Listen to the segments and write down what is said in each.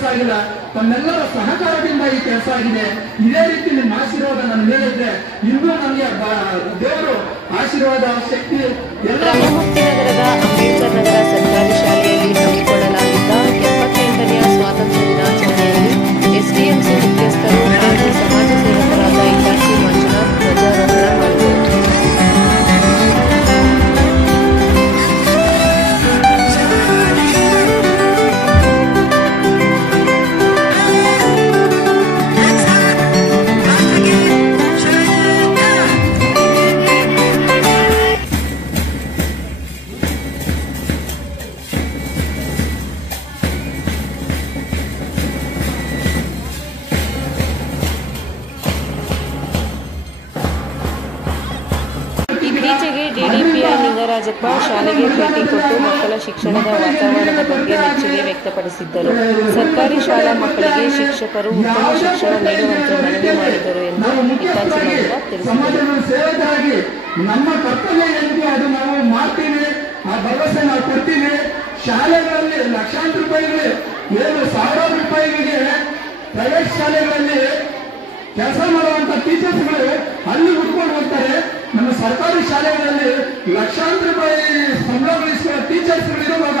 ಕೆಲಸ ಆಗಿಲ್ಲ, ತಮ್ಮೆಲ್ಲರ ಸಹಕಾರದಿಂದ ಈ ಕೆಲಸ ಆಗಿದೆ. ಇದೇ ರೀತಿ ನಿಮ್ಮ ಆಶೀರ್ವಾದ ನನ್ನ ಮೇಲಿದ್ರೆ ಇನ್ನೂ ನನಗೆ ದೇವರು ಆಶೀರ್ವಾದ ಶಕ್ತಿ ಎಲ್ಲ. ರಾಮಮೂರ್ತಿ ನಗರದ ಅಂಬೇಡ್ಕರ್ ನಗರ ಸರ್ಕಾರಿ ಶಾಲೆಯಲ್ಲಿ ಹಮ್ಮಿಕೊಳ್ಳಲಾಗಿದ್ದ 78ನೇ ಸ್ವಾತಂತ್ರ್ಯ ದಿನಾಚರಣೆಯಲ್ಲಿ ಎಸ್ಡಿಎಂಸಿ ಮುಖ್ಯಸ್ಥರು ಹಾಗೂ ಸಮಾಜ ಸೇವಕರಾದ ಇಲಾಖೆ ಮಂಜುನಾಥ್ ಧ್ವಜಾರೋಹಣ ಮಾಡಿದರು. ಇತ್ತೀಚೆಗೆ ಡಿಡಿಪಿಐ ನಿಂಗರಾಜಪ್ಪ ಶಾಲೆಗೆ ಭೇಟಿ ಕೊಟ್ಟು ಮಕ್ಕಳ ಶಿಕ್ಷಣದ ವಾತಾವರಣದ ಬಗ್ಗೆ ಮೆಚ್ಚುಗೆ ವ್ಯಕ್ತಪಡಿಸಿದ್ದರು. ಸರ್ಕಾರಿ ಶಾಲಾ ಮಕ್ಕಳಿಗೆ ಶಿಕ್ಷಕರು ಉತ್ತಮ ಶಿಕ್ಷಣ ನೀಡುವಂತೆ ಮನವಿ ಮಾಡಿದರು ಎಂದು ಹಿತಾಚಿ ಮಂಜುನಾಥ್ ತಿಳಿಸಿದರು. ನಮ್ಮ ಕರ್ತವ್ಯ ಏನಿದೆ ಅದು ನಾವು ಮಾಡ್ತೀವಿ, ಆ ಭರವಸೆ ನಾವು ಕೊಡ್ತೀವಿ. ಶಾಲೆಗಳಲ್ಲಿ ಲಕ್ಷಾಂತರ ರೂಪಾಯಿಗಳು, ಏನು ಸಾವಿರಾರು ರೂಪಾಯಿಗಳಿಗೆ ಪ್ರೈವೇಟ್ ಶಾಲೆಗಳಲ್ಲಿ ಕೆಲಸ ಮಾಡುವಂತ ಟೀಚರ್ಸ್ಗಳು ಅಲ್ಲಿ ಹುಡ್ಕೊಂಡು ಹೋಗ್ತಾರೆ. ನಮ್ಮ ಸರ್ಕಾರಿ ಶಾಲೆಗಳಲ್ಲಿ ಲಕ್ಷಾಂತರ ರೂಪಾಯಿ ಸಂಬಳ ಗಳಿಸುವ ಟೀಚರ್ಸ್ಗಳು ಇರುವಾಗ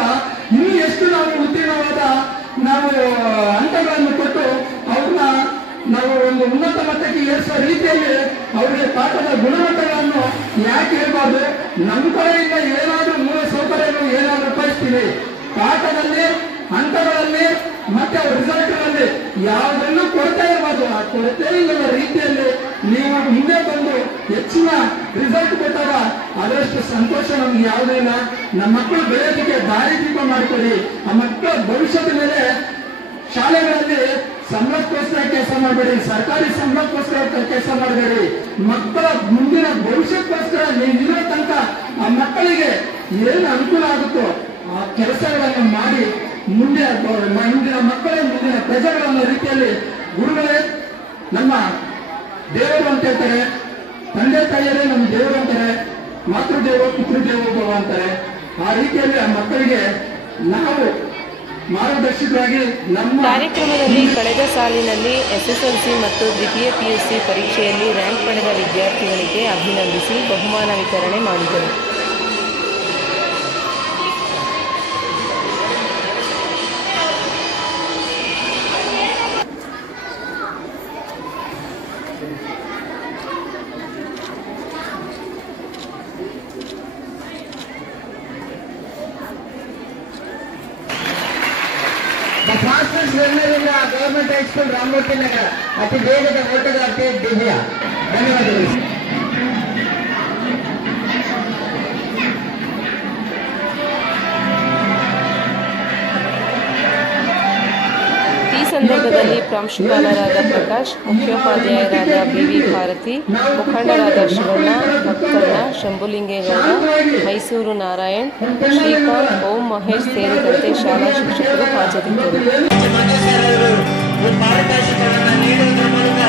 ಇನ್ನೂ ಎಷ್ಟು ನಾವು ಉತ್ತೀರ್ಣವಾದ ನಾವು ಹಂತಗಳನ್ನು ಕೊಟ್ಟು ಅವ್ರನ್ನ ನಾವು ಒಂದು ಉನ್ನತ ಮಟ್ಟಕ್ಕೆ ಏರಿಸುವ ರೀತಿಯಲ್ಲಿ ಅವರಿಗೆ ಪಾಠದ ಗುಣಮಟ್ಟಗಳನ್ನು ಯಾಕೆ ಹೇಳ್ಬಾರ್ದು? ನಮ್ಮ ಕಡೆಯಿಂದ ಏನಾದ್ರೂ ಮೂಲ ಸೌಕರ್ಯಗಳು ಏನಾದ್ರೂ ಉಪಯೋಗಿಸ್ತೀವಿ. ಪಾಠದಲ್ಲಿ, ಹಂತಗಳಲ್ಲಿ ಮತ್ತೆ ರಿಸಲ್ಟ್ಗಳಲ್ಲಿ ಯಾವುದನ್ನು ಕೊರತೆ ಇರಬಾರ್ದು. ಆ ಕೊರತೆ ಇಲ್ಲದ ರೀತಿಯಲ್ಲಿ ನೀವು ಮುಂದೆ ಬಂದು ಹೆಚ್ಚಿನ ರಿಸಲ್ಟ್ ಕೊಟ್ಟಾಗ ಅದರಷ್ಟು ಸಂತೋಷ ನಮ್ಗೆ ಯಾವುದೇ ಇಲ್ಲ. ನಮ್ಮ ಮಕ್ಕಳು ಬೆಳೆಯೋದಕ್ಕೆ ದಾರಿದೀಪ ಮಾಡಿಕೊಡಿ. ಆ ಮಕ್ಕಳ ಭವಿಷ್ಯದ ಮೇಲೆ ಶಾಲೆಗಳಲ್ಲಿ ಸಂಬಳಕ್ಕೋಸ್ಕರ ಕೆಲಸ ಮಾಡಬೇಡಿ, ಸರ್ಕಾರಿ ಸಂಬಳಕ್ಕೋಸ್ಕರ ಕೆಲಸ ಮಾಡಬೇಡಿ. ಮಕ್ಕಳ ಮುಂದಿನ ಭವಿಷ್ಯಕ್ಕೋಸ್ಕರ ನೀವು ಇರೋ ತನಕ ಆ ಮಕ್ಕಳಿಗೆ ಏನು ಅನುಕೂಲ ಆಗುತ್ತೋ ಆ ಕೆಲಸಗಳನ್ನು ಮಾಡಿ ಮುಂದಿನ ಮಕ್ಕಳೇ ಮುಂದಿನ ಪ್ರಜೆಗಳನ್ನ ರೀತಿಯಲ್ಲಿ ಗುರುಗಳೇ ನಮ್ಮ ದೇವರು ಅಂತ ಹೇಳ್ತಾರೆ, ತಂದೆ ತಾಯಿಯರೇ ನಮ್ಮ ದೇವರು ಅಂತಾರೆ, ಮಾತೃದೇವ ಪಿತೃದೇವೋಭವ ಅಂತಾರೆ. ಆ ರೀತಿಯಲ್ಲಿ ಆ ಮಕ್ಕಳಿಗೆ ನಾವು ಮಾರ್ಗದರ್ಶಕರಾಗಿ ನಮ್ಮ ಕಾರ್ಯಕ್ರಮದಲ್ಲಿ ಕಳೆದ ಸಾಲಿನಲ್ಲಿ ಎಸ್ಎಸ್ಎಲ್ಸಿ ಮತ್ತು ದ್ವಿತೀಯ ಪಿಯುಸಿ ಪರೀಕ್ಷೆಯಲ್ಲಿ ರ್ಯಾಂಕ್ ಪಡೆದ ವಿದ್ಯಾರ್ಥಿಗಳಿಗೆ ಅಭಿನಂದಿಸಿ ಬಹುಮಾನ ವಿತರಣೆ ಮಾಡಿದರು. The fastest runner in the government high school Ramamurthy Nagar, ಅತಿ ವೇಗದ ಓಟಗಾರ್ತಿ ದಿವ್ಯಾ. ಧನ್ಯವಾದಗಳು. ಈ ಸಂದರ್ಭದಲ್ಲಿ ಪ್ರಾಂಶುಪಾಲರಾದ ಪ್ರಕಾಶ್, ಮುಖ್ಯೋಪಾಧ್ಯಾಯರಾದ ಬಿವಿ ಭಾರತಿ, ಮುಖಂಡರಾದ ಶಿವಣ್ಣ, ಭಕ್ತಣ್ಣ, ಶಂಭುಲಿಂಗೇಗೌಡ, ಮೈಸೂರು ನಾರಾಯಣ್, ಶ್ರೀಕಾಂತ್, ಓಂ ಮಹೇಶ್ ಸೇರಿದಂತೆ ಶಾಲಾ ಶಿಕ್ಷಕರು ಹಾಜರಿದ್ದರು. ನೀಡುವುದರ ಮೂಲಕ